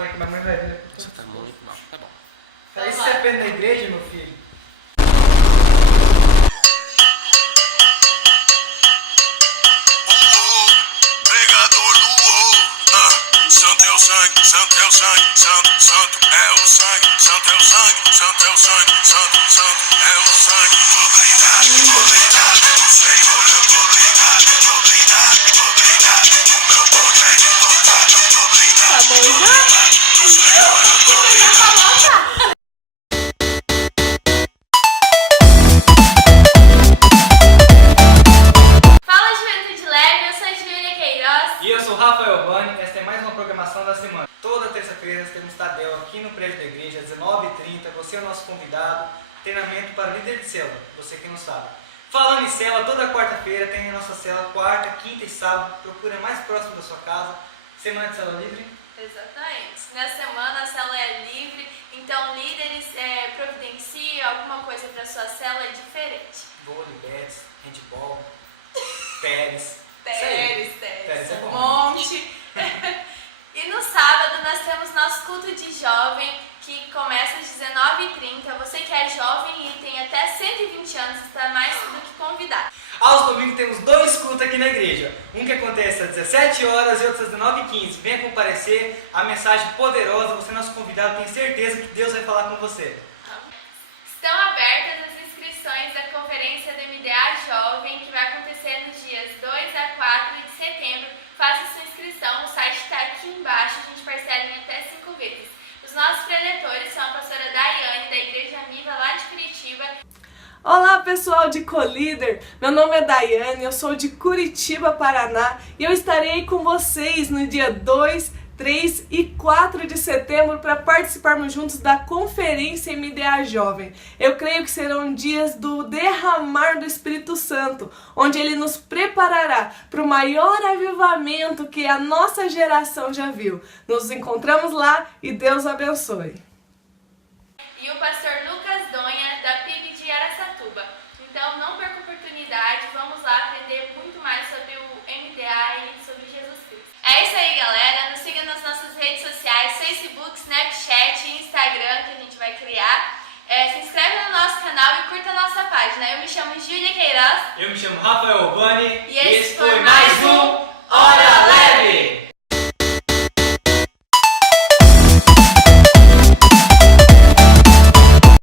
microfone que minha mãe vai ver. Você tá muito mal, tá bom. Tá aí você aprende na igreja, meu filho? Pregador do santo é o sangue, santo é o sangue, santo é o sangue, santo é o sangue, santo é o sangue, santo é o sangue. Obrigado, Senhor, eu tô obrigado, obrigado. O meu povo é intocável, obrigado. Tá bom já? Senhor, eu tô obrigado. Fala, Juventude Leve, eu sou a Júlia Queiroz. E eu sou o Rafael Bani, esta é mais uma programação da semana. Toda terça-feira nós temos Tadel aqui no prédio da igreja, às 19h30. Você é o nosso convidado, treinamento para líder de célula, você que não sabe. Falando em célula, toda quarta-feira tem a nossa célula, quarta, quinta e sábado. Procure a mais próximo da sua casa. Semana de célula livre. Exatamente. Nessa semana a célula é livre, então líderes providenciem alguma coisa para sua célula diferente. Vôlei, bets, handball, Pérez. Pérez, Pérez é um bom. monte. E no sábado nós temos nosso culto de jovem, que começa às 19h30. Você que é jovem e tem até 120 anos está mais do que convidado. Aos domingos temos dois cultos aqui na igreja. Um que acontece às 17 horas e outro às 19h15. Venha comparecer, a mensagem poderosa. Você é nosso convidado, tenho certeza que Deus vai falar com você. Estão abertas as inscrições da conferência do MDA Jovem, que vai acontecer nos dias 2 a 4 de setembro. Faça sua inscrição, o site está aqui embaixo, a gente parcela em até 5 vezes. Os nossos preletores são a pastora Daiane, da Igreja Amiva, lá de Curitiba. Olá pessoal de Colíder, meu nome é Daiane, eu sou de Curitiba, Paraná e eu estarei com vocês no dia 2, 3 e 4 de setembro para participarmos juntos da Conferência MDA Jovem. Eu creio que serão dias do derramar do Espírito Santo, onde ele nos preparará para o maior avivamento que a nossa geração já viu. Nos encontramos lá e Deus abençoe. E o pastor Lucas Donha, da PIB de Araçatuba. Então não perca a oportunidade, vamos lá aprender muito mais sobre o MDA e sobre Jesus Cristo. É isso aí, galera. Nos siga nas nossas redes sociais, Facebook, Snapchat e Instagram, que a gente vai criar. Se inscreve no nosso canal e curta a nossa página. Eu me chamo Júlia Queiroz. Eu me chamo Rafael Bani E esse foi mais um Hora Leve!